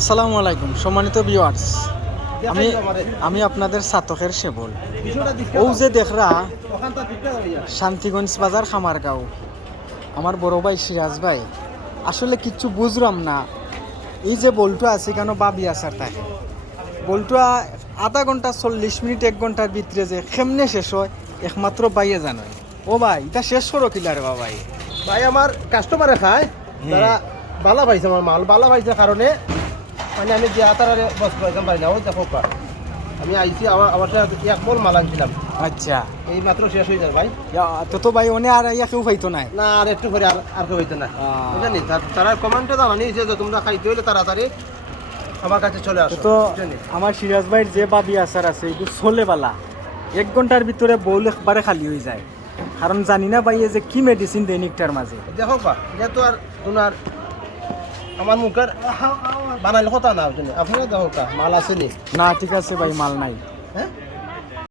আসসালামু আলাইকুম সম্মানিত ভিউয়ার্স, আমি আমি আপনাদের সাতকের সেবল ও যে দেখরা শান্তিগঞ্জ বাজার খামারগাঁও আমার বড় ভাই সিরাজ ভাই আসলে কিচ্ছু বুঝলাম না। এই যে বল্টু আছে কেন বাবি আসার থাকে বল্টুয়া আধা ঘন্টা 40 মিনিট 1 ঘন্টার ভিতরে যে কেমনে শেষ হয় একমাত্র বাইয়ে জানাই। ও ভাই এটা শেষ করো কিলার বা ভাই। ভাই আমার কাস্টমারে খায় তারা বালা পাইছে, আমার মাল বালা পাইছে কারণে মানে আমি দিয়া তারা বস পাইতাম পারি না। ওই দেখো পা আমি আইছি আমার এক বল মাল আনছিলাম, আচ্ছা এই মাত্র শেষ হয়ে যায় ভাই। তো ভাই অনে আর ইয়া কেউ পাইতো নাই। না আর একটু করে আর কেউ হইতো না, বুঝলি? তারা কমেন্টে জানানি যে তোমরা খাইতে হইলে তাড়াতাড়ি আমার কাছে চলে আসো। তো আমার সিরাজ ভাইয়ের যে বাবি আচার আছে এটা চলে বালা 1 ঘন্টার ভিতরে বউল একবারে খালি হয়ে যায়, কারণ জানি না ভাই যে কি মেডিসিন দৈনিকটার মাঝে। দেখো পা যেহেতু আর তোমার আমার মুখের বানাইলে কথা না, বুঝলি? আপনারা দেখো কা মাল আছে নি? না ঠিক আছে ভাই, মাল নাই। হ্যাঁ